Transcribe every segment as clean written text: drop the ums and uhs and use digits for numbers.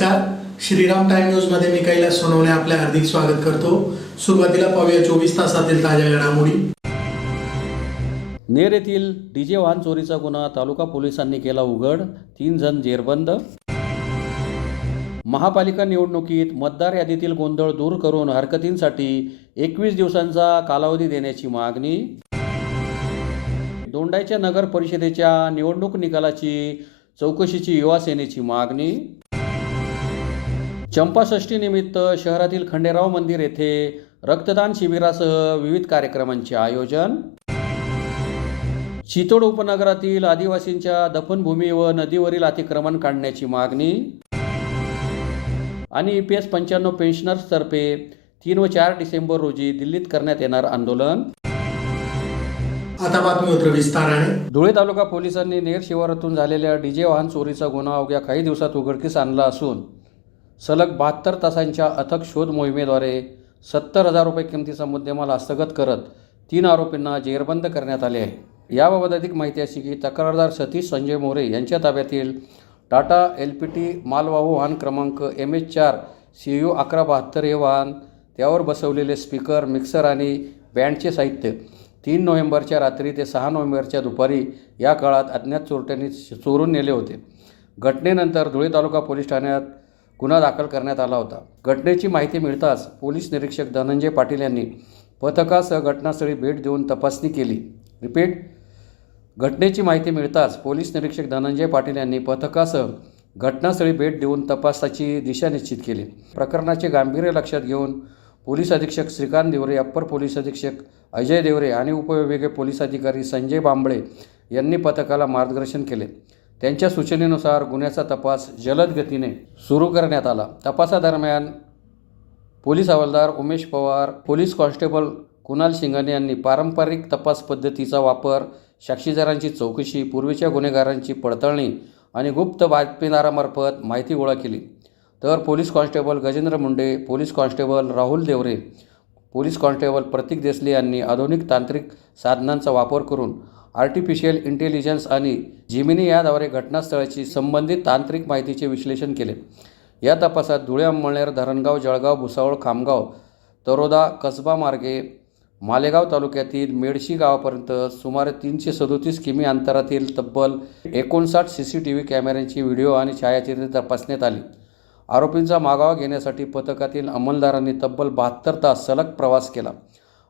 नमस्कार. Shriram time news मध्ये मी कैलास सोनवणे आपले हार्दिक स्वागत करतो. सुरुवातीला पाहूया 24 तासातील ताज्या घडामोडी. नेर येथील डीजे वाहन चोरीचा गुन्हा तालुका पोलिसांनी केला उघड. 3 जण जेरबंद. महापालिका निवडणुकीत मतदार यादीतील गोंधळ दूर करून हरकतींसाठी 21 दिवसांचा कालावधी देण्याची मागणी. दोंडाईच्या नगर परिषदेच्या निवडणूक निकालाची चौकशीची युवा सेनेची मागणी. चंपाषष्ठी निमित्त शहरातील खंडेराव मंदिर येथे रक्तदान शिबिरासह विविध कार्यक्रमांचे आयोजन. चितोड उपनगरातील आदिवासींच्या दफनभूमी व नदीवरील अतिक्रमण काढण्याची मागणी. आणि EPS 95 पेन्शनर्सतर्फे 3 व 4 डिसेंबर रोजी दिल्लीत करण्यात येणार आंदोलन. आता बातमीपत्र विस्ताराने. धुळे तालुका पोलिसांनी नेर शिवारातून झालेल्या डीजे वाहन चोरीचा गुन्हा अवघ्या काही दिवसात उघडकीस आणला असून सलग 72 तासांच्या अथक शोध मोहिमेद्वारे 70,000 रुपये किमतीचा मुद्देमाल हस्तगत करत 3 आरोपींना जेरबंद करण्यात आले आहे. याबाबत अधिक माहिती अशी की तक्रारदार सतीश संजय मोरे यांच्या ताब्यातील टाटा LPT मालवाहू वाहन क्रमांक MH4 CU 1172 हे वाहन, त्यावर बसवलेले स्पीकर, मिक्सर आणि बँडचे साहित्य 3 नोव्हेंबरच्या रात्री ते 6 नोव्हेंबरच्या दुपारी या काळात अज्ञात चोरट्यांनी चोरून नेले होते. घटनेनंतर धुळे तालुका पोलीस ठाण्यात गुन्हा दाखल करण्यात आला होता. घटनेची माहिती मिळताच पोलीस निरीक्षक धनंजय पाटील यांनी पथकासह घटनास्थळी भेट देऊन तपासणी केली. घटनेची माहिती मिळताच पोलीस निरीक्षक धनंजय पाटील यांनी पथकासह घटनास्थळी भेट देऊन तपासाची दिशा निश्चित केली. प्रकरणाचे गांभीर्य लक्षात घेऊन पोलीस अधीक्षक श्रीकांत देवरे, अप्पर पोलीस अधीक्षक अजय देवरे आणि उपविभागीय पोलीस अधिकारी संजय बांबळे यांनी पथकाला मार्गदर्शन केले. त्यांच्या सूचनेनुसार गुन्ह्याचा तपास जलद गतीने सुरू करण्यात आला. तपासादरम्यान पोलीस हवालदार उमेश पवार, पोलीस कॉन्स्टेबल कुणाल शिंगाणे यांनी पारंपरिक तपास पद्धतीचा वापर, साक्षीदारांची चौकशी, पूर्वीच्या गुन्हेगारांची पडताळणी आणि गुप्त बातमीदारामार्फत माहिती गोळा केली. तर police constable Gajendra Munde, police constable Rahul Devre, police constable Pratik Desale यांनी आधुनिक तांत्रिक साधनांचा वापर करून आर्टिफिशियल इंटेलिजन्स आणि जिमिनी याद्वारे घटनास्थळाची संबंधित तांत्रिक माहितीचे विश्लेषण केले. या तपासात धुळे, अंमळनेर, धरणगाव, जळगाव, भुसावळ, खामगाव, तरोदा, कसबा मार्गे मालेगाव तालुक्यातील मेडशी गावापर्यंत सुमारे 337 किमी अंतरातील तब्बल 59 CCTV कॅमेऱ्यांची व्हिडिओ आणि छायाचित्रे तपासण्यात आली. आरोपींचा मागोवा घेण्यासाठी पथकातील अंमलदारांनी तब्बल 72 तास सलग प्रवास केला.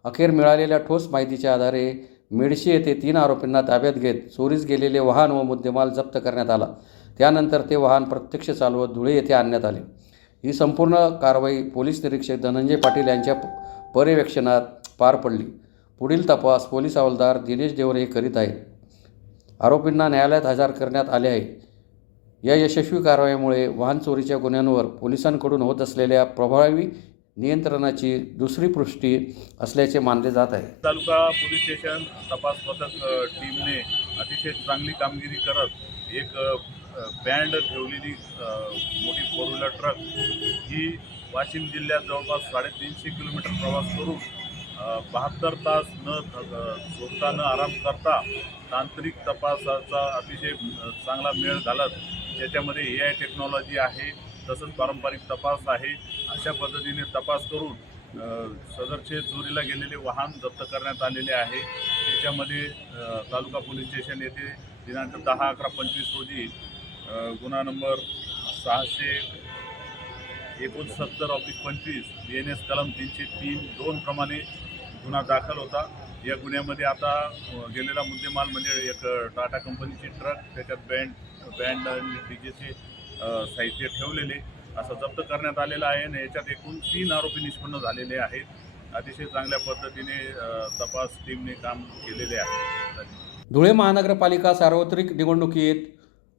अखेर मिळालेल्या ठोस माहितीच्या आधारे मेडशी येथे 3 आरोपींना ताब्यात घेत चोरीस गेलेले वाहन व मुद्देमाल जप्त करण्यात आला. त्यानंतर ते वाहन प्रत्यक्ष चालवत धुळे येथे आणण्यात आले. ही संपूर्ण कारवाई पोलीस निरीक्षक धनंजय पाटील यांच्या पर्यवेक्षणात पार पडली. पुढील तपास पोलीस हवालदार दिनेश देवरे करीत आहेत. आरोपींना न्यायालयात हजर करण्यात आले आहे. या यशस्वी कारवाईमुळे वाहन चोरीच्या गुन्ह्यांवर पोलिसांकडून होत असलेल्या प्रभावी नियंत्रणाची दुसरी पुष्टी असल्याचे मानले जात आहे. तालुका पोलीस स्टेशन तपास पथक टीमने अतिशय चांगली कामगिरी करत एक बँड ठेवलेली मोठी 4 व्हीलर ट्रक ही वाशिम जिल्ह्यात जवळपास 350 किलोमीटर प्रवास करून 72 तास न झोपता न आराम करता तांत्रिक तपासाचा अतिशय चांगला मेळ घालत त्याच्यामध्ये AI टेक्नॉलॉजी आहे, तसंच पारंपरिक तपास आहे, अशा पद्धतीने तपास करून सदरचे चोरीला गेलेले वाहन जप्त करण्यात आलेले आहे. त्याच्यामध्ये तालुका पोलीस स्टेशन येथे दिनांक 10/11/25 रोजी गुन्हा नंबर 669/25 BNS कलम 303(2) प्रमाणे गुन्हा दाखल होता. या गुन्ह्यामध्ये आता गेलेला मुद्देमाल म्हणजे एक टाटा कंपनीची ट्रक, त्याच्यात बँड आणि डीजेचे साहित्य ठेवलेले असं जप्त करण्यात आलेलं आहे. आणि याच्यात एकूण 3 आरोपी निष्पन्न झालेले आहेत. अतिशय चांगल्या पद्धतीने तपास टीमने काम केलेले आहे. धुळे महानगरपालिका सार्वत्रिक निवडणुकीत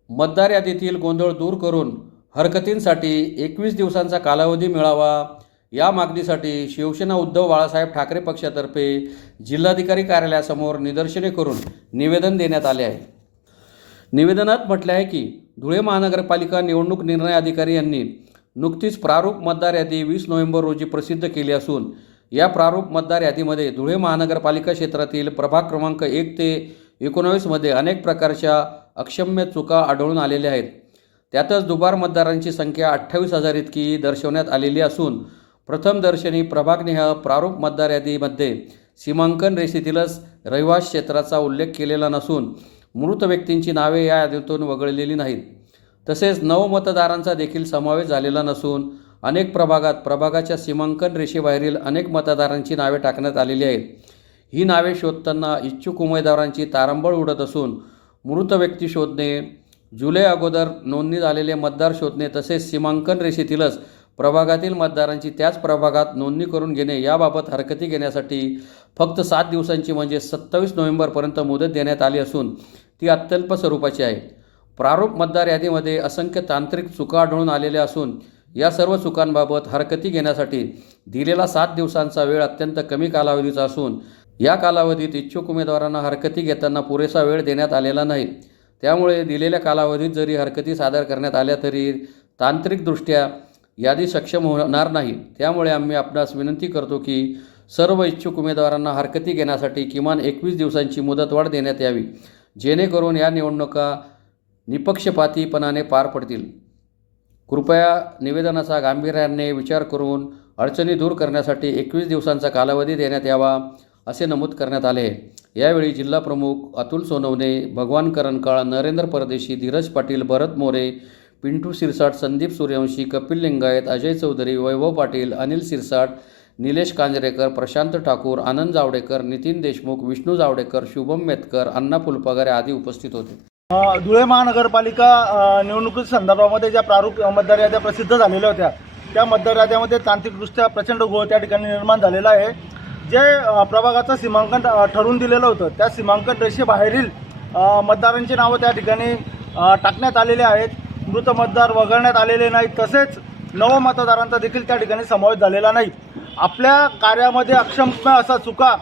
मतदार यादीतील गोंधळ दूर करून हरकतींसाठी 21 दिवसांचा कालावधी मिळावा या मागणीसाठी शिवसेना उद्धव बाळासाहेब ठाकरे पक्षातर्फे जिल्हाधिकारी कार्यालयासमोर निदर्शने करून निवेदन देण्यात आले आहे. निवेदनात म्हटले आहे की धुळे महानगरपालिका निवडणूक निर्णय अधिकारी यांनी नुकतीच प्रारूप मतदार यादी 20 नोव्हेंबर रोजी प्रसिद्ध केली असून या प्रारूप मतदार यादीमध्ये धुळे महानगरपालिका क्षेत्रातील प्रभाग क्रमांक 1 ते 19 मध्ये अनेक प्रकारच्या अक्षम्य चुका आढळून आलेल्या आहेत. त्यातच दुबार मतदारांची संख्या 28,000 इतकी दर्शवण्यात आलेली असून प्रथम दर्शनी प्रभागनिहाय प्रारूप मतदार यादीमध्ये सीमांकन रेषेतीलच रहिवास क्षेत्राचा उल्लेख केलेला नसून मृत व्यक्तींची नावे या यादीतून वगळलेली नाहीत. तसेच नवमतदारांचा देखील समावेश झालेला नसून अनेक प्रभागात प्रभागाच्या सीमांकन रेषेबाहेरील अनेक मतदारांची नावे टाकण्यात आलेली आहेत. ही नावे शोधताना इच्छुक उमेदवारांची तारंबळ उडत असून मृत व्यक्ती शोधणे, जुलै अगोदर नोंदणी झालेले मतदार शोधणे तसेच सीमांकन रेषेतीलच प्रभागातील मतदारांची त्याच प्रभागात नोंदणी करून घेणे याबाबत हरकती घेण्यासाठी फक्त 7 दिवसांची म्हणजे 27 नोव्हेंबरपर्यंत मुदत देण्यात आली असून ती अत्यल्प स्वरूपाची आहे. प्रारूप मतदार यादीमध्ये असंख्य तांत्रिक चुका आढळून आलेल्या असून या सर्व चुकांबाबत हरकती घेण्यासाठी दिलेला 7 दिवसांचा वेळ अत्यंत कमी कालावधीचा असून या कालावधीत इच्छुक उमेदवारांना हरकती घेताना पुरेसा वेळ देण्यात आलेला नाही. त्यामुळे दिलेल्या कालावधीत जरी हरकती सादर करण्यात आल्या तरी तांत्रिकदृष्ट्या यादी सक्षम होणार नाही. त्यामुळे आम्ही आपणास विनंती करतो की सर्व इच्छुक उमेदवारांना हरकती घेण्यासाठी किमान 21 दिवसांची मुदतवाढ देण्यात यावी, जेणेकरून या निवडणुका निपक्षपातीपणाने पार पडतील. कृपया निवेदनाचा गांभीर्याने विचार करून अडचणी दूर करण्यासाठी 21 दिवसांचा कालावधी देण्यात यावा असे नमूद करण्यात आले. यावेळी जिल्हा प्रमुख अतुल सोनवणे, भगवान करणकाळ, नरेंद्र परदेशी, धीरज पाटील, भरत मोरे, पिंटू सिरसाट, संदीप सूर्यवंशी, कपिल लिंगायत, अजय चौधरी, वैभव पाटील, अनिल सिरसाट, निलेश कांजरेकर, प्रशांत ठाकूर, आनंद जावडेकर, नितीन देशमुख, विष्णू जावडेकर, शुभम मेतकर, अण्णा फुलपगारे आदी उपस्थित होते. धुळे महानगरपालिका निवडणुकी संदर्भामध्ये ज्या प्रारूप मतदार याद्या प्रसिद्ध झालेल्या होत्या त्या मतदार याद्यामध्ये तांत्रिकदृष्ट्या प्रचंड घोळ त्या ठिकाणी निर्माण झालेला आहे. जे प्रभागाचं सीमांकन ठरवून दिलेलं होतं त्या सीमांकन रेषेबाहेरील मतदारांची नावं त्या ठिकाणी टाकण्यात आलेले आहेत. मृत मतदार वगळण्यात आलेले नाहीत. तसेच नवमतदारांचा देखील त्या ठिकाणी समावेश झालेला नाही. आपल्या कार्यामध्ये अक्षम्य असा चुका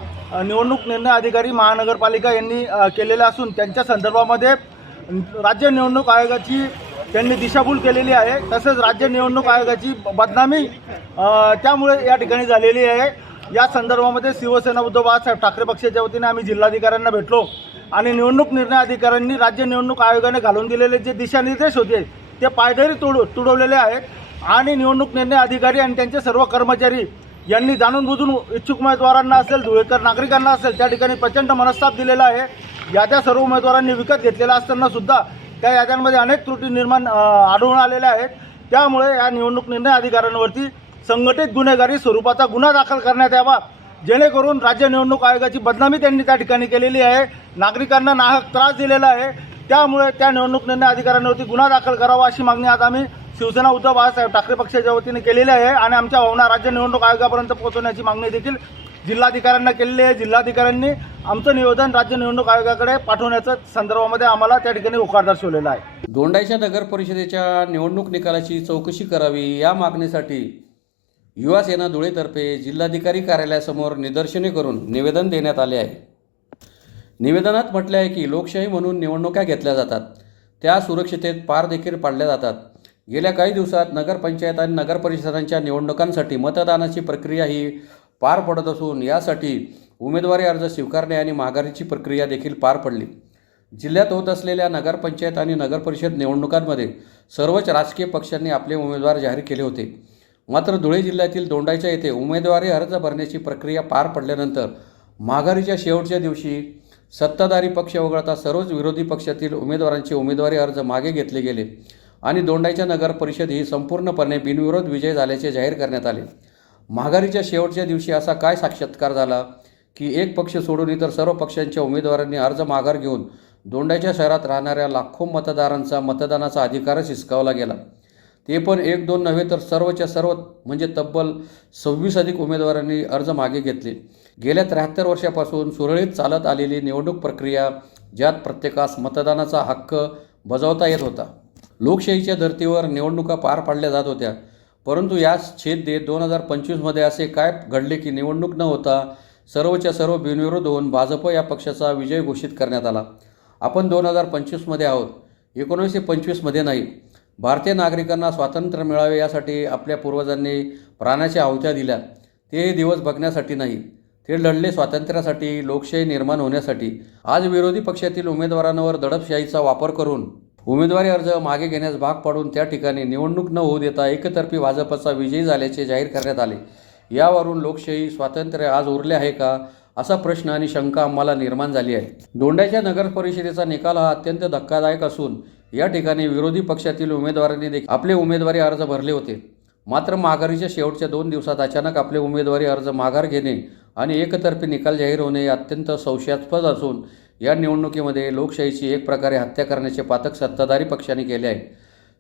निवडणूक निर्णय अधिकारी महानगरपालिका यांनी केलेल्या असून त्यांच्या संदर्भामध्ये राज्य निवडणूक आयोगाची त्यांनी दिशाभूल केलेली आहे. तसेच राज्य निवडणूक आयोगाची बदनामी त्यामुळे या ठिकाणी झालेली आहे. या संदर्भामध्ये शिवसेना उद्धव बाळासाहेब ठाकरे पक्षाच्या वतीने आम्ही जिल्हाधिकाऱ्यांना भेटलो आणि निवडणूक निर्णय अधिकाऱ्यांनी राज्य निवडणूक आयोगाने घालून दिलेले जे दिशानिर्देश होते ते पायदळी तुडवलेले आहेत आणि निवडणूक निर्णय अधिकारी आणि त्यांचे सर्व कर्मचारी यांनी जाणून बुजून इच्छुक उमेदवारांना असेल, धुळेकर नागरिकांना असेल त्या ठिकाणी प्रचंड मनस्ताप दिलेला आहे. याद्या सर्व उमेदवारांनी विकत घेतलेल्या असताना सुद्धा त्या याद्यांमध्ये अनेक त्रुटी निर्माण आढळून आलेल्या आहेत. त्यामुळे या निवडणूक निर्णय अधिकाऱ्यांवरती संघटित गुन्हेगारी स्वरूपाचा गुन्हा दाखल करण्यात यावा, जेणेकरून राज्य निवडणूक आयोगाची बदनामी त्यांनी त्या ठिकाणी केलेली आहे. नागरिकांना नाहक त्रास दिलेला आहे. त्यामुळे त्या निवडणूक निर्णय अधिकाऱ्यांवरती गुन्हा दाखल करावा अशी मागणी आज आम्ही शिवसेना उद्धव बाळासाहेब ठाकरे पक्षाच्या वतीने केलेली आहे आणि आमच्या भावना राज्य निवडणूक आयोगापर्यंत पोहोचवण्याची मागणी देखील जिल्हाधिकाऱ्यांना केलेली आहे. जिल्हाधिकाऱ्यांनी आमचं निवेदन राज्य निवडणूक आयोगाकडे पाठवण्याच्या संदर्भामध्ये आम्हाला त्या ठिकाणी होकार दर्शवलेला आहे. दोंडाईच्या नगर परिषदेच्या निवडणूक निकालाची चौकशी करावी या मागणीसाठी युवा सेना धुळेतर्फे जिल्हाधिकारी कार्यालयासमोर निदर्शने करून निवेदन देण्यात आले आहे. निवेदनात म्हटले आहे की लोकशाही म्हणून निवडणुका घेतल्या जातात, त्या सुरक्षिततेत पार देखील पाडल्या जातात. गेल्या काही दिवसात नगरपंचायत आणि नगरपरिषदांच्या निवडणुकांसाठी मतदानाची प्रक्रिया ही पार पडत असून यासाठी उमेदवारी अर्ज स्वीकारणे आणि माघारीची प्रक्रिया देखील पार पडली. जिल्ह्यात होत असलेल्या नगरपंचायत आणि नगरपरिषद निवडणुकांमध्ये सर्वच राजकीय पक्षांनी आपले उमेदवार जाहीर केले होते. मात्र धुळे जिल्ह्यातील दोंडाईच्या येथे उमेदवारी अर्ज भरण्याची प्रक्रिया पार पडल्यानंतर माघारीच्या शेवटच्या दिवशी सत्ताधारी पक्ष वगळता सर्वच विरोधी पक्षातील उमेदवारांचे उमेदवारी अर्ज मागे घेतले गेले आणि दोंडाईच्या नगर परिषद ही संपूर्णपणे बिनविरोध विजय झाल्याचे जाहीर करण्यात आले. माघारीच्या शेवटच्या दिवशी असा काय साक्षात्कार झाला की एक पक्ष सोडून इतर सर्व पक्षांच्या उमेदवारांनी अर्ज माघार घेऊन दोंडाईच्या शहरात राहणाऱ्या लाखो मतदारांचा मतदानाचा अधिकारच हिसकावला गेला. ते पण 1-2 नव्हे तर सर्वच्या सर्व म्हणजे तब्बल 26 अधिक उमेदवारांनी अर्ज मागे घेतले. गेल्या 73 वर्षापासून सुरळीत चालत आलेली निवडणूक प्रक्रिया ज्यात प्रत्येकास मतदानाचा हक्क बजावता येत होता. लोकशाहीच्या धर्तीवर निवडणुका पार पाडल्या जात होत्या. परंतु यास छेद देत 2025मध्ये असे काय घडले की निवडणूक न होता सर्वच्या सर्व बिनविरोध होऊन भाजप या पक्षाचा विजय घोषित करण्यात आला. आपण 2025मध्ये आहोत, 1925मध्ये नाही. भारतीय नागरिकांना स्वातंत्र्य मिळावे यासाठी आपल्या पूर्वजांनी प्राणाच्या आहुत्या दिल्या. ते दिवस बघण्यासाठी नाही, ते लढले स्वातंत्र्यासाठी, लोकशाही निर्माण होण्यासाठी. आज विरोधी पक्षातील उमेदवारांवर दडपशाहीचा वापर करून उमेदवारी अर्ज मागे घेण्यास भाग पाडून त्या ठिकाणी निवडणूक न होऊ देता एकतर्फी भाजपचा विजयी झाल्याचे जाहीर करण्यात आले. यावरून लोकशाही स्वातंत्र्य आज उरले आहे का, असा प्रश्न आणि शंका आम्हाला निर्माण झाली आहे. दोंडाईच्या नगर परिषदेचा निकाल हा अत्यंत धक्कादायक असून या ठिकाणी विरोधी पक्षातील उमेदवारांनी देखील आपले उमेदवारी अर्ज भरले होते. मात्र माघारीच्या शेवटच्या 2 दिवसात अचानक आपले उमेदवारी अर्ज माघार घेणे आणि एकतर्फी निकाल जाहीर होणे हे अत्यंत संशयास्पद असून या निवडणुकीमध्ये लोकशाहीची एक प्रकारे हत्या करण्याचे पातक सत्ताधारी पक्षाने केले आहे.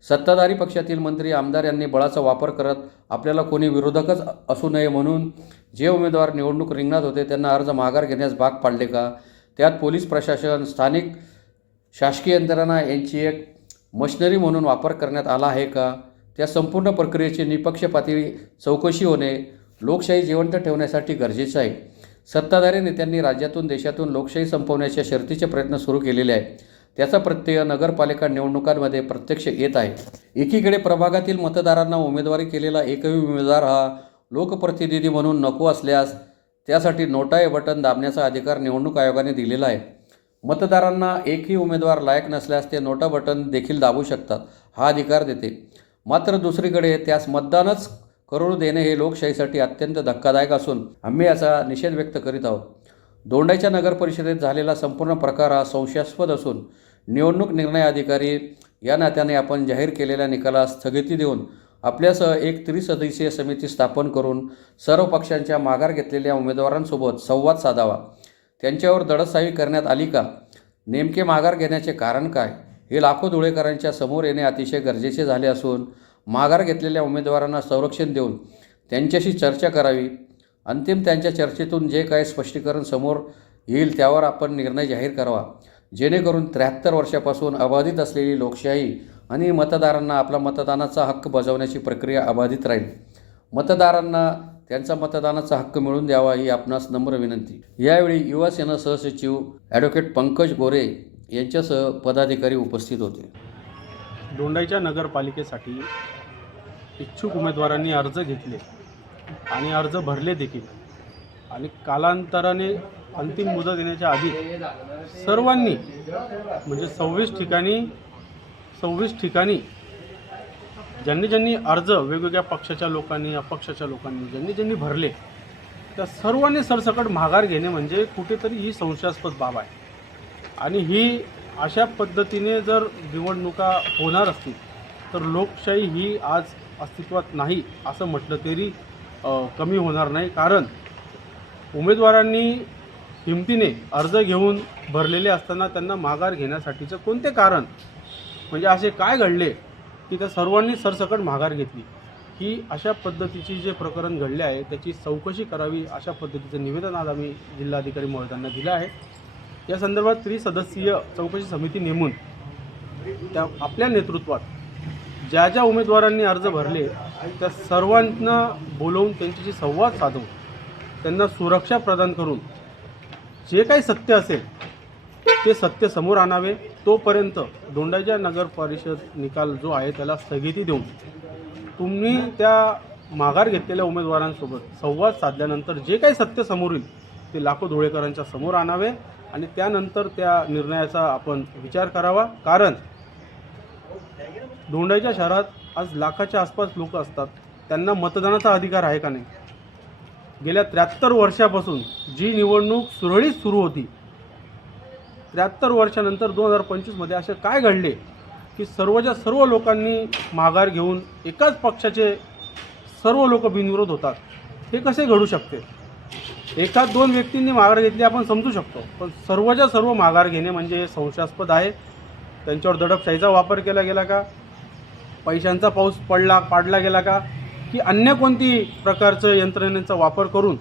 सत्ताधारी पक्षातील मंत्री आमदार यांनी बळाचा वापर करत आपल्याला कोणी विरोधकच असू नये म्हणून जे उमेदवार निवडणूक रिंगणात होते त्यांना अर्ज माघार घेण्यास भाग पाडले का? त्यात पोलीस प्रशासन, स्थानिक शासकीय यंत्रणा यांची एक मशिनरी म्हणून वापर करण्यात आला आहे का? त्या संपूर्ण प्रक्रियेची निपक्षपाती चौकशी होणे लोकशाही जिवंत ठेवण्यासाठी गरजेचे आहे. सत्ताधारी नेत्यांनी राज्यातून देशातून लोकशाही संपवण्याच्या शर्तीचे प्रयत्न सुरू केलेले आहे. त्याचा प्रत्यय नगरपालिका निवडणुकांमध्ये प्रत्यक्ष येत आहे. एकीकडे प्रभागातील मतदारांना उमेदवारी केलेला एकही उमेदवार हा लोकप्रतिनिधी म्हणून नको असल्यास त्यासाठी नोटा हे बटन दाबण्याचा अधिकार निवडणूक आयोगाने दिलेला आहे. मतदारांना एकही उमेदवार लायक नसल्यास ते नोटा बटन देखील दाबू शकतात, हा अधिकार देते. मात्र दुसरीकडे त्यास मतदानच करू देणे हे लोकशाहीसाठी अत्यंत धक्कादायक असून आम्ही याचा निषेध व्यक्त करीत आहोत. दोंडाईच्या नगर परिषदेत झालेला संपूर्ण प्रकार हा संशयास्पद असून निवडणूक निर्णय अधिकारी या नात्याने आपण जाहीर केलेल्या निकालास स्थगिती देऊन आपल्यासह एक त्रिसदस्यीय समिती स्थापन करून सर्व पक्षांच्या माघार घेतलेल्या उमेदवारांसोबत संवाद साधावा. त्यांच्यावर दडपशाही करण्यात आली का? नेमके माघार घेण्याचे कारण काय? हे लाखो धुळेकरांच्या समोर येणे अतिशय गरजेचे झाले असून माघार घेतलेल्या उमेदवारांना संरक्षण देऊन त्यांच्याशी चर्चा करावी. अंतिम त्यांच्या चर्चेतून जे काही स्पष्टीकरण समोर येईल त्यावर आपण निर्णय जाहीर करावा, जेणेकरून 73 वर्षापासून अबाधित असलेली लोकशाही आणि मतदारांना आपला मतदानाचा हक्क बजावण्याची प्रक्रिया अबाधित राहील. मतदारांना त्यांचा मतदानाचा हक्क मिळवून द्यावा ही आपणास नम्र विनंती. यावेळी युवा सेना सहसचिव ॲडव्होकेट पंकज गोरे यांच्यासह पदाधिकारी उपस्थित होते. दोंडाईच्या नगरपालिकेसाठी इच्छुक उमेदवारांनी अर्ज घेतले आणि अर्ज भरले देखील आणि कालांतराने अंतिम मुदत येण्याच्या आधी सर्वांनी म्हणजे 26 ठिकाणी ज्यांनी अर्ज वेगवेगळ्या पक्षाच्या लोकांनी, अपक्षाच्या लोकांनी ज्यांनी भरले त्या सर्वांनी सरसकट माघार घेणे म्हणजे कुठेतरी ही संशयास्पद बाब आहे. आणि ही अशा पद्धतीने जर निवडणुका होणार असतील तर लोकशाही ही आज अस्तित्वात नाही असं म्हटलं तरी कमी होणार नाही. कारण उमेदवारांनी हिमतीने अर्ज घेऊन भरलेले असताना त्यांना माघार घेण्यासाठीचं कोणते कारण म्हणजे असे काय घडले की त्या सर्वांनी सरसकट माघार घेतली. ही अशा पद्धतीची जे प्रकरण घडले आहे त्याची चौकशी करावी अशा पद्धतीचं निवेदन आज आम्ही जिल्हाधिकारी महोदयांना दिलं आहे. या संदर्भात त्रिसदस्यीय चौकशी समिती नेमून त्या आपल्या नेतृत्वात ज्या उमेदवारांनी अर्ज भरले त्या सर्वांना बोलवून त्यांच्याशी संवाद साधून त्यांना सुरक्षा प्रदान करून जे काही सत्य असेल ते सत्य समोर आणावे. तोपर्यंत दोंडाईच्या नगर परिषद निकाल जो आहे त्याला स्थगिती देऊन तुम्ही त्या माघार घेतलेल्या उमेदवारांसोबत संवाद साधल्यानंतर जे काही सत्य समोर येईल ते लाखो धुळेकरांच्या समोर आणावे आणि त्यानंतर त्या निर्णयाचा आपण विचार करावा. कारण दोंडाईच्या शहरात आज लाखाच्या आसपास लोक असतात, त्यांना मतदानाचा अधिकार आहे का नाही? गेल्या 73 वर्षापासून जी निवडणूक सुरळीत सुरू होती 73 वर्षानंतर 2025मध्ये असे काय घडले की सर्वच्या सर्व लोकांनी माघार घेऊन एकाच पक्षाचे सर्व लोक बिनविरोध होतात? हे कसे घडू शकते? एखाद 2 व्यक्तींनी माघार घेतली आपण समजू शकतो, पण सर्वच्या सर्व माघार घेणे म्हणजे संशयास्पद आहे. त्यांच्यावर दडपशाहीचा वापर केला गेला का? पैशांचा पाऊस पाडला गेला का? की अन्य कोणती प्रकारचं यंत्रणेचा वापर करून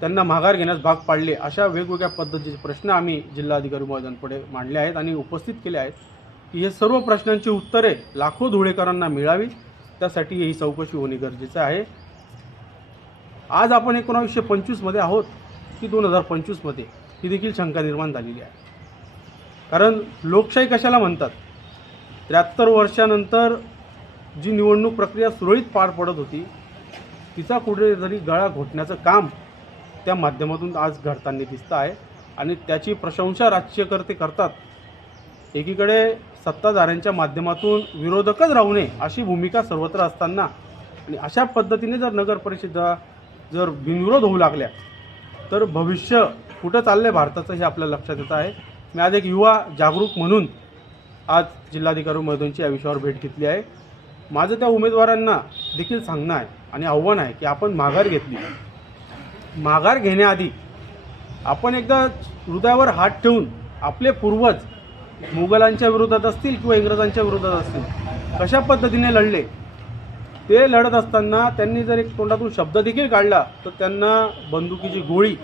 त्यांना माघार घेण्यास भाग पाडले? अशा वेगवेगळ्या पद्धतीचे प्रश्न आम्ही जिल्हाधिकारी महोदयांपुढे मांडले आहेत आणि उपस्थित केले आहेत की हे सर्व प्रश्नांची उत्तरे लाखो धुळेकरांना मिळावी, त्यासाठी ही चौकशी होणे गरजेचं आहे. आज आपण 1925मध्ये आहोत की 2025मध्ये ही देखील शंका निर्माण झालेली आहे. कारण लोकशाही कशाला म्हणतात? 73 वर्षानंतर जी निवडणूक प्रक्रिया सुरळीत पार पडत होती तिचा कुठेतरी गळा घोटण्याचं काम त्या माध्यमातून आज घडताना दिसतं आहे आणि त्याची प्रशंसा राजकीयकर्ते करतात. एकीकडे सत्ताधाऱ्यांच्या माध्यमातून विरोधकच राहू नये अशी भूमिका सर्वत्र असताना आणि अशा पद्धतीने जर नगर परिषदा जर बिनविरोध होऊ लागल्या तर भविष्य कुठं चाललं आहे भारताचं हे आपल्या लक्षात येत आहे. मी आज एक युवा जागरूक म्हणून आज जिल्हाधिकारी महोदयांची या विषयावर भेट घेतली आहे. माझं त्या उमेदवारांना देखील सांगणं आहे आणि आव्हान आहे की आपण माघार घेतली. माघार घेण्याआधी आपण एकदा हृदयावर हात ठेवून आपले पूर्वज मुघलांच्या विरोधात असतील किंवा इंग्रजांच्या विरोधात असतील कशा पद्धतीने लढले, ते लढत असताना त्यांनी जर एक तोंडातून शब्द देखील काढला तर त्यांना बंदुकीची गोळी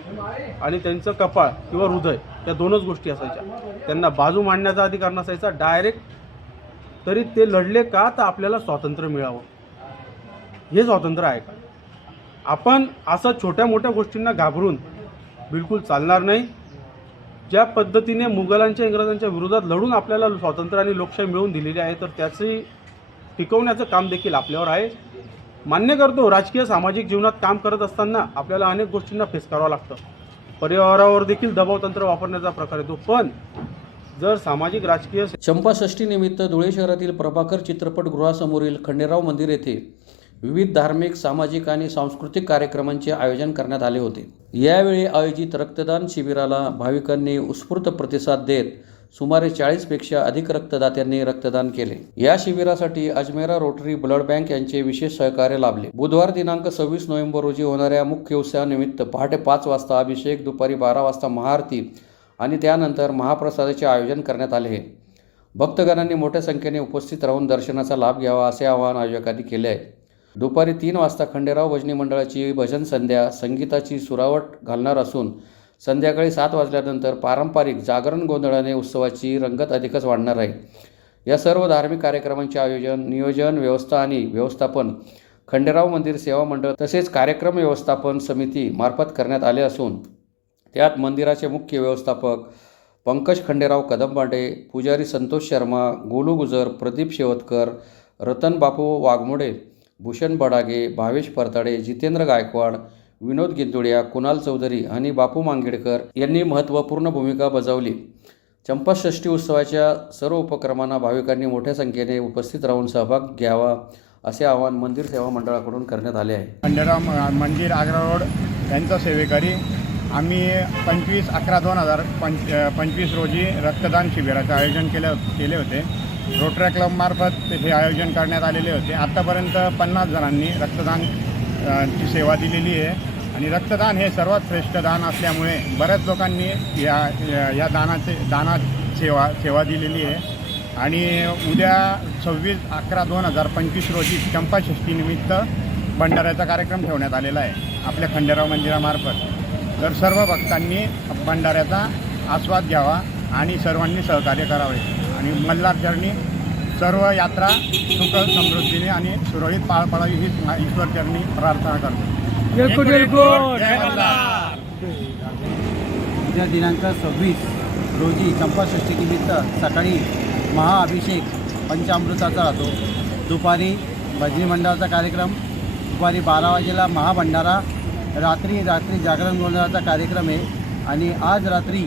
आणि त्यांचं कपाळ किंवा हृदय या दोनच गोष्टी असायच्या. त्यांना बाजू मांडण्याचा अधिकार नसायचा डायरेक्ट. तरी ते लढले का, तर आपल्याला स्वातंत्र्य मिळावं. हे स्वातंत्र्य आहे का? आपण असं छोट्या मोठ्या गोष्टींना घाबरून बिलकुल चालणार नाही. ज्या पद्धतीने मुघलांच्या इंग्रजांच्या विरोधात लढून आपल्याला स्वातंत्र्य आणि लोकशाही मिळवून दिलेली आहे तर त्याची टिकवण्याचं काम देखील आपल्यावर आहे. मान्य करतो, राजकीय सामाजिक जीवनात काम करत असताना आपल्याला अनेक गोष्टींना फेस करावं लागतं. परिवारावर देखील दबावतंत्र वापरण्याचा प्रकार येतो. पण जर सामाजिक राजकीय चंपाषष्ठीनिमित्त धुळे शहरातील प्रभाकर चित्रपटगृहासमोरील खंडेराव मंदिर येथे विविध धार्मिक, सामाजिक आणि सांस्कृतिक कार्यक्रमांचे आयोजन करण्यात आले होते. यावेळी आयोजित रक्तदान शिबिराला भाविकांनी उत्स्फूर्त प्रतिसाद देत सुमारे 40पेक्षा अधिक रक्तदात्यांनी रक्तदान केले. या शिबिरासाठी अजमेरा रोटरी ब्लड बँक यांचे विशेष सहकार्य लाभले. बुधवार दिनांक 26 नोव्हेंबर रोजी होणाऱ्या मुख्य उत्सवानिमित्त पहाटे 5 वाजता अभिषेक, दुपारी 12 वाजता महाआरती आणि त्यानंतर महाप्रसादाचे आयोजन करण्यात आले आहे. भक्तगणांनी मोठ्या संख्येने उपस्थित राहून दर्शनाचा लाभ घ्यावा असे आवाहन आयोजकांनी केले आहे. दुपारी 3 वाजता खंडेराव भजनी मंडळाची भजन संध्या संगीताची सुरावट घालणार असून संध्याकाळी 7 वाजल्यानंतर पारंपरिक जागरण गोंधळाने उत्सवाची रंगत अधिकच वाढणार आहे. या सर्व धार्मिक कार्यक्रमांचे आयोजन, नियोजन, व्यवस्था आणि व्यवस्थापन खंडेराव मंदिर सेवा मंडळ तसेच कार्यक्रम व्यवस्थापन समिती मार्फत करण्यात आले असून त्यात मंदिराचे मुख्य व्यवस्थापक पंकज खंडेराव कदमबांडे, पुजारी संतोष शर्मा, गोलू गुजर, प्रदीप शेवतकर, रतन बापू वाघमोडे, भूषण बडागे, भावेश परताडे, जितेंद्र गायकवाड, विनोद गिंदुडिया, कुणाल चौधरी आणि बापू मांगेडकर यांनी महत्त्वपूर्ण भूमिका बजावली. चंपाषष्ठी उत्सवाच्या सर्व उपक्रमांना भाविकांनी मोठ्या संख्येने उपस्थित राहून सहभाग घ्यावा असे आवाहन मंदिर सेवा मंडळाकडून करण्यात आले आहे. खंडेराव मंदिर आग्रा रोड यांचा सेवेकरी आम्ही 25/11/2025 रोजी रक्तदान शिबिराचे आयोजन केले होते. रोटरी क्लबमार्फत हे आयोजन करण्यात आलेले होते. आत्तापर्यंत 50 जणांनी रक्तदान ची सेवा दिलेली आहे आणि रक्तदान हे सर्वात श्रेष्ठ दान असल्यामुळे बऱ्याच लोकांनी या दानात सेवा दिलेली आहे. आणि उद्या 26/11/2025 रोजी चंपाषष्ठीनिमित्त भंडाऱ्याचा कार्यक्रम ठेवण्यात आलेला आहे आपल्या खंडेराव मंदिरामार्फत. तर सर्व भक्तांनी भंडाऱ्याचा आस्वाद घ्यावा आणि सर्वांनी सहकार्य करावे आणि मल्हारचरणी सर्व यात्रा सुख समृद्धीने आणि सुरळीत पार पडावी ही ईश्वरचरणी प्रार्थना करतो. उद्या दिनांक 26 रोजी चंपाषष्ठीनिमित्त सकाळी महाअभिषेक पंचामृताचा राहतो. दुपारी भजनी मंडळाचा कार्यक्रम, दुपारी 12 वाजेला महाभंडारा, रात्री जागरण गोंधळाचा कार्यक्रम आहे आणि आज रात्री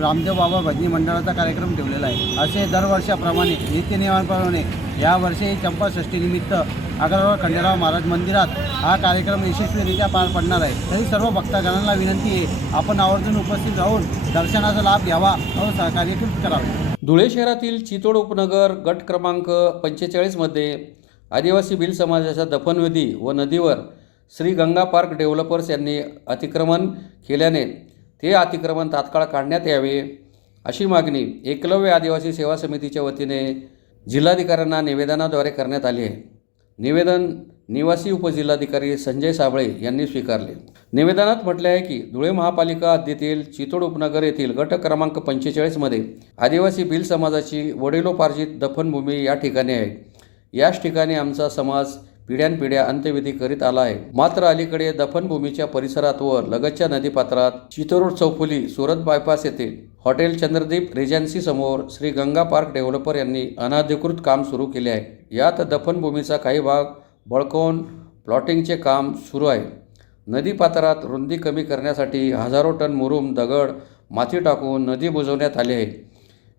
रामदेव बाबा भजनी मंडळाचा कार्यक्रम ठेवलेला आहे. असे दरवर्षाप्रमाणे नित्यनियमाप्रमाणे यावर्षी चंपाषष्ठीनिमित्त आग्रारोड खंडेराव महाराज मंदिरात हा कार्यक्रम यशस्वीरित्या पार पडणार आहे. तरी सर्व भक्तगणांना विनंती आहे, आपण आवर्जून उपस्थित राहून दर्शनाचा लाभ घ्यावा व सहकार्य करावे. धुळे शहरातील चितोड उपनगर गट क्रमांक 45 मध्ये आदिवासी भिल समाजाच्या दफनविधी व नदीवर श्री गंगा पार्क डेव्हलपर्स यांनी अतिक्रमण केल्याने ते अतिक्रमण तात्काळ काढण्यात यावे अशी मागणी एकलव्य आदिवासी सेवा समितीच्या वतीने जिल्हाधिकाऱ्यांना निवेदनाद्वारे करण्यात आली आहे. निवेदन निवासी उपजिल्हाधिकारी संजय साबळे यांनी स्वीकारले. निवेदनात म्हटले आहे की धुळे महापालिका हद्दीतील चितोड उपनगर येथील गट क्रमांक 45 मध्ये आदिवासी भिल समाजाची वडिलोपार्जित दफनभूमी या ठिकाणी आहे. याच ठिकाणी आमचा समाज पिढ्यानपिढ्या अंत्यविधी करीत आला आहे. मात्र अलीकडे दफनभूमीच्या परिसरात व लगतच्या नदीपात्रात चितोड चौफुली सुरत बायपास येथे हॉटेल चंद्रदीप रेजन्सी समोर श्री गंगा पार्क डेव्हलपर यांनी अनधिकृत काम सुरू केले आहे. यात दफनभूमीचा काही भाग बळकावून प्लॉटिंगचे काम सुरू आहे. नदीपात्रात रुंदी कमी करण्यासाठी हजारो टन मुरुम, दगड, माती टाकून नदी बुजवण्यात आली आहे.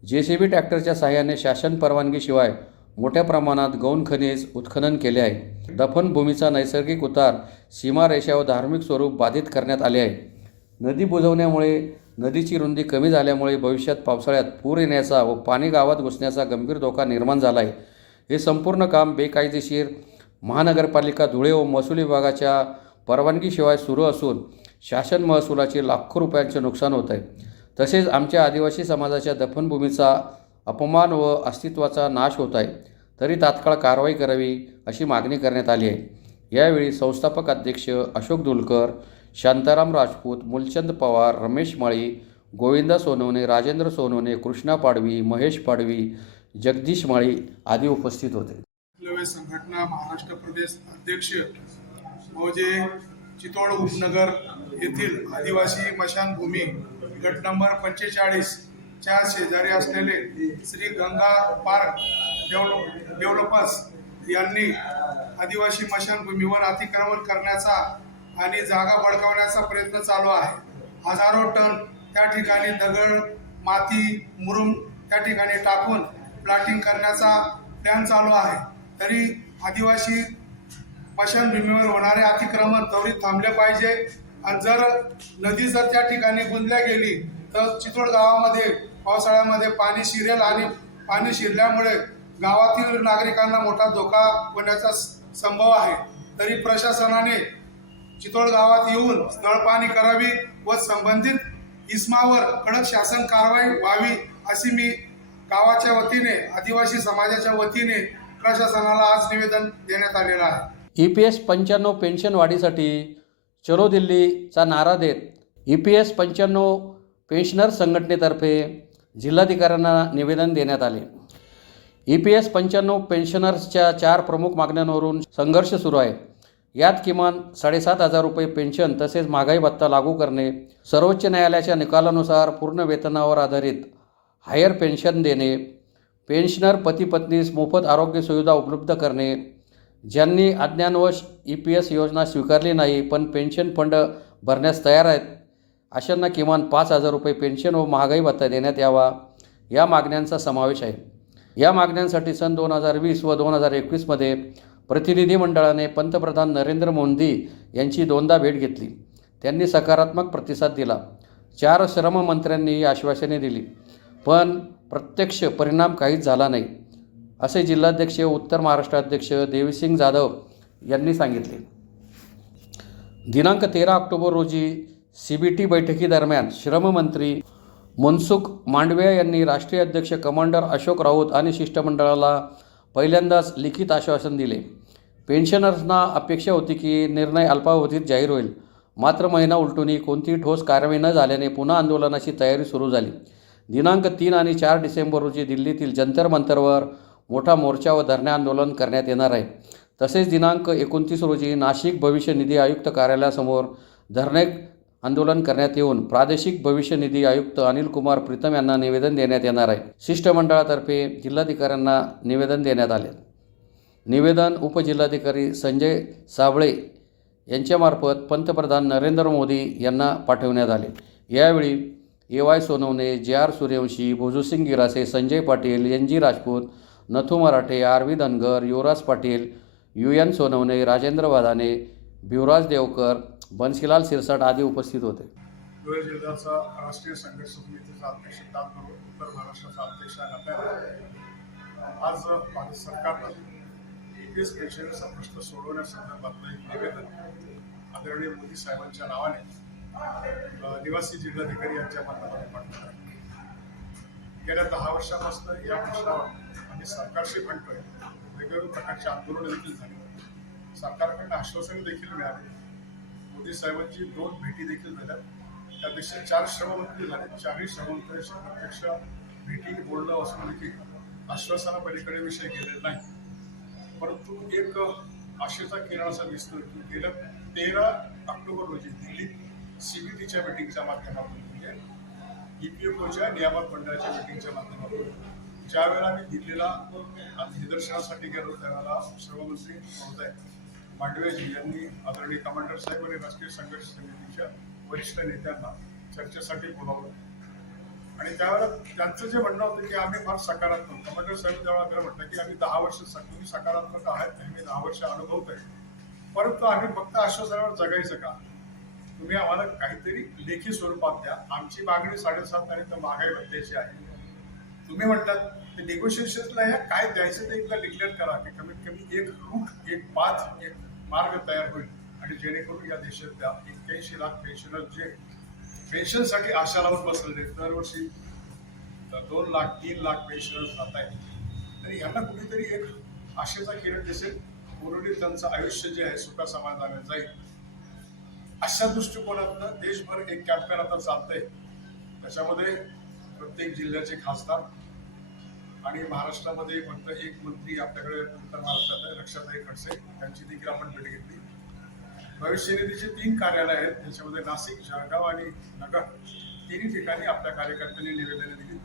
JCB ट्रॅक्टरच्या साहाय्याने शासन परवानगीशिवाय मोठ्या प्रमाणात गौण खनिज उत्खनन केले आहे. दफनभूमीचा नैसर्गिक उतार, सीमारेषा व धार्मिक स्वरूप बाधित करण्यात आले आहे. नदी बुजवण्यामुळे नदीची रुंदी कमी झाल्यामुळे भविष्यात पावसाळ्यात पूर येण्याचा व पाणी गावात घुसण्याचा गंभीर धोका निर्माण झाला आहे. हे संपूर्ण काम बेकायदेशीर महानगरपालिका धुळे व महसूल विभागाच्या परवानगीशिवाय सुरू असून शासन महसुलाचे लाखो रुपयांचे नुकसान होत आहे. तसेच आमच्या आदिवासी समाजाच्या दफनभूमीचा अपमान व अस्तित्वाचा नाश होत आहे. तरी तात्काळ कारवाई करावी अशी मागणी करण्यात आली आहे. यावेळी संस्थापक अध्यक्ष अशोक दुलकर, शांताराम राजपूत, मूलचंद पवार, रमेश माळी, गोविंदा सोनवणे, राजेंद्र सोनवणे, कृष्णा पाडवी, महेश पाडवी, जगदीश माळी आदी उपस्थित होते. एकलव्य संघटना महाराष्ट्र प्रदेश अध्यक्ष मौजे चितोड उपनगर येथील आदिवासी मशानभूमी गट नंबर 45 च्या शेजारी असलेले श्री गंगा पार्क डेव्हलपर्स यांनी आदिवासी मशानभूमीवर अतिक्रमण करण्याचा आणि जागा बळकावण्याचा प्रयत्न चालू आहे. हजारो टन त्या ठिकाणी दगड, माती, मुरुम त्या ठिकाणी टाकून प्लॉटिंग करण्याचा प्लॅन चालू आहे. तरी आदिवासी स्मशानभूमीवर होणारे अतिक्रमण त्वरित थांबले पाहिजे. आणि जर नदी जर त्या ठिकाणी गुंजल्या गेली तर चितोड गावामध्ये पावसाळ्यामध्ये पाणी शिरेल आणि पाणी शिरल्यामुळे गावातील नागरिकांना मोठा धोका होण्याचा संभव आहे. तरी प्रशासनाने चितोड गावात येऊन नळपाणी करावी व संबंधित इस्मावर कडक शासन कारवाई व्हावी अशी मी गावाच्या वतीने, आदिवासी समाजाच्या वतीने प्रशासनाला आज निवेदन देण्यात आलेलं आहे. EPS 95 पेन्शन वाढीसाठी चलो दिल्लीचा नारा देत EPS 95 पेन्शनर संघटनेतर्फे जिल्हाधिकाऱ्यांना निवेदन देण्यात आले. EPS 95 पेन्शनर्सच्या 4 प्रमुख मागण्यांवरून संघर्ष सुरू आहे. यात किमान 7,500 रुपये पेन्शन तसेच महागाई भत्ता लागू करणे, सर्वोच्च न्यायालयाच्या निकालानुसार पूर्ण वेतनावर आधारित हायर पेन्शन देणे, पेन्शनर पती पत्नीस मोफत आरोग्य सुविधा उपलब्ध करणे, ज्यांनी अज्ञानवश EPS योजना स्वीकारली नाही पण पेन्शन फंड भरण्यास तयार आहेत अशांना किमान 5,000 रुपये पेन्शन व महागाई भत्ता देण्यात यावा, या मागण्यांचा समावेश आहे. या मागण्यांसाठी सन 2020 व 2021 प्रतिनिधी मंडळाने पंतप्रधान नरेंद्र मोदी यांची 2दा भेट घेतली. त्यांनी सकारात्मक प्रतिसाद दिला. 4 श्रममंत्र्यांनी ही आश्वासने दिली पण प्रत्यक्ष परिणाम काहीच झाला नाही असे जिल्हाध्यक्ष उत्तर महाराष्ट्र अध्यक्ष देवीसिंग जाधव यांनी सांगितले. दिनांक 13 ऑक्टोबर रोजी CBT बैठकीदरम्यान श्रममंत्री मनसुख मांडविया यांनी राष्ट्रीय अध्यक्ष कमांडर अशोक राऊत आणि शिष्टमंडळाला पहिल्यांदाच लिखित आश्वासन दिले. पेन्शनर्सना अपेक्षा होती की निर्णय अल्पावधीत जाहीर होईल. मात्र महिना उलटूनही कोणतीही ठोस कारवाई न झाल्याने पुन्हा आंदोलनाची तयारी सुरू झाली. दिनांक 3 आणि 4 डिसेंबर रोजी दिल्लीतील जंतर मंतरवर मोठा मोर्चा व धरणे आंदोलन करण्यात येणार आहे. तसेच दिनांक 29 रोजी नाशिक भविष्य निधी आयुक्त कार्यालयासमोर धरणे आंदोलन करण्यात येऊन प्रादेशिक भविष्य निधी आयुक्त अनिल कुमार प्रीतम यांना निवेदन देण्यात येणार आहे. शिष्टमंडळातर्फे जिल्हाधिकाऱ्यांना निवेदन देण्यात आले. निवेदन उपजिल्हाधिकारी संजय साबळे यांच्यामार्फत पंतप्रधान नरेंद्र मोदी यांना पाठवण्यात आले. यावेळी AY Sonawane, JR Suryavanshi, भोजूसिंग Girase, Sanjay Patil, NG Rajput, Nathu मराठे, RV धनगर, युवराज पाटील, UN सोनवणे, राजेंद्र वाधाने, भिवराज देवकर, बन्सीलाल सिरसाट आदी उपस्थित होते. धुळे जिल्ह्याचा राष्ट्रीय संघर्ष समितीचा अध्यक्ष त्याचबरोबर उत्तर महाराष्ट्राचा अध्यक्ष आज भारत सरकारनं EPS पेन्शनचा प्रश्न सोडवण्यासंदर्भातलं एक निवेदन आदरणीय मोदी साहेबांच्या नावाने निवासी जिल्हाधिकारी यांच्या माध्यमातून पाठवलं आहे. गेल्या 10 वर्षापासून या प्रश्नावर आम्ही सरकारशी म्हणतोय. वेगवेगळ्या प्रकारची आंदोलनं देखील झाली. सरकारकडून आश्वासने देखील मिळाली. मोदी साहेबांची 2 भेटी देखील झाल्या. त्यापेक्षा 4 श्रममंत्री झाले. 4ही श्रममंत्र्यांशी प्रत्यक्ष भेटी बोलणं असून देखील आश्वासनापलीकडे विषय गेले नाही. परंतु एक आशेचा किरण असा दिसतोय की गेल्या 13 ऑक्टोबर रोजी दिल्लीत CBTच्या मीटिंगच्या माध्यमातून म्हणजे EPFOच्या नियामक मंडळाच्या मीटिंगच्या माध्यमातून ज्या वेळेला आम्ही दिल्लीला निदर्शनासाठी गेलो त्यावेळेला श्रममंत्री महोदय मांडवेजी यांनी आदरणीय कमांडर साहेब आणि राष्ट्रीय संघर्ष समितीच्या वरिष्ठ नेत्यांना चर्चेसाठी बोलावलं. आणि त्यावेळेला त्यांचं जे म्हणणं होतं की आम्ही फार सकारात्मक, कमांडर साहेब त्यावेळेला आपल्याला म्हटलं की आम्ही 10 वर्ष तुम्ही सकारात्मक आहात, आम्ही 10 वर्ष अनुभवत आहे, परंतु आम्ही फक्त आश्वासनावर जगायचं का? तुम्ही आम्हाला काहीतरी लेखी स्वरूपात द्या. आमची मागणी 7.5 आणि तर महागाई भत्त्याची आहे. तुम्ही म्हणतात ते निगोशिएशनला ह्या काय द्यायचं ते एकदा डिक्लेअर करा की कमीत कमी एक रूट, एक पाथ, एक मार्ग तयार होईल आणि जेणेकरून या देशातल्या 81 लाख पेन्शनर जे पेन्शनसाठी आशा लावून बसलेले, दरवर्षी 2 लाख 3 लाख पेन्शनर जात आहेत, तरी यांना कुठेतरी एक आशेचा किरण दिसेल, उर्वरित त्यांचं आयुष्य जे आहे सुखा समाधानाने जाईल. अशा दृष्टिकोनातनं देशभर एक कॅम्पेन आता चालतंय. त्याच्यामध्ये प्रत्येक जिल्ह्याचे खासदार आणि महाराष्ट्रामध्ये फक्त एक मंत्री आपल्याकडे उत्तर महाराष्ट्रात आहे, रक्षाताई खडसे, त्यांची देखील आपण भेट घेतली. भविष्य निधीचे 3 कार्यालय आहेत, त्याच्यामध्ये नाशिक, जळगाव आणि नगर, तिन्ही ठिकाणी आपल्या कार्यकर्त्यांनी निवेदनं दिली.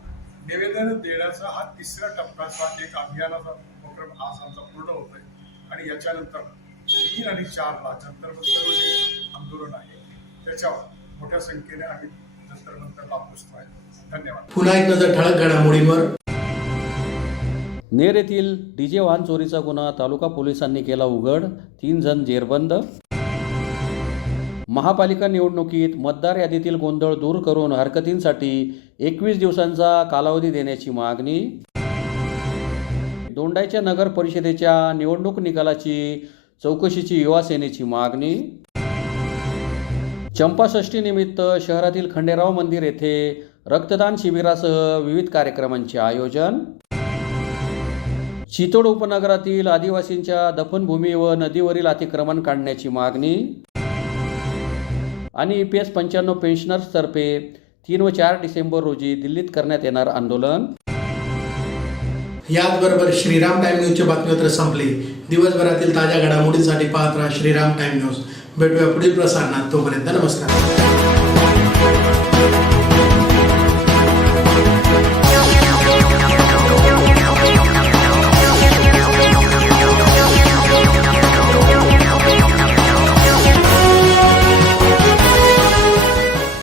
निवेदन देण्याचा हा 3रा टप्प्याचा एक अभियानाचा उपक्रम आज आमचा पूर्ण होत आहे आणि याच्यानंतर 3 आणि 4ला जंतर मंतर जे आंदोलन आहे त्याच्यावर मोठ्या संख्येने आम्ही जंतर मंतरला पोहोचतो आहे. धन्यवाद. पुन्हा एक नजर ठळक घडामोडींवर. नेर येथील डीजे वाहन चोरीचा गुन्हा तालुका पोलिसांनी केला उघड, 3 जण जेरबंद. महापालिका निवडणुकीत मतदार यादीतील गोंधळ दूर करून हरकतींसाठी 21 दिवसांचा कालावधी देण्याची मागणी. दोंडाईच्या नगर परिषदेच्या निवडणूक निकालाची चौकशीची युवा सेनेची मागणी. चंपाषष्ठीनिमित्त शहरातील खंडेराव मंदिर येथे रक्तदान शिबिरासह विविध कार्यक्रमांचे आयोजन. चितोड उपनगरातील आदिवासींच्या दफनभूमी व नदीवरील अतिक्रमण काढण्याची मागणी. आणि EPS 95 पेन्शनर्सतर्फे 3 व 4 डिसेंबर रोजी दिल्लीत करण्यात येणार आंदोलन. याचबरोबर श्रीराम टाइम न्यूजचे बातमीपत्र संपले. दिवसभरातील ताज्या घडामोडींसाठी पाहत राहा श्रीराम टाइम न्यूज. भेटूया पुढील प्रसारणात. तोपर्यंत नमस्कार.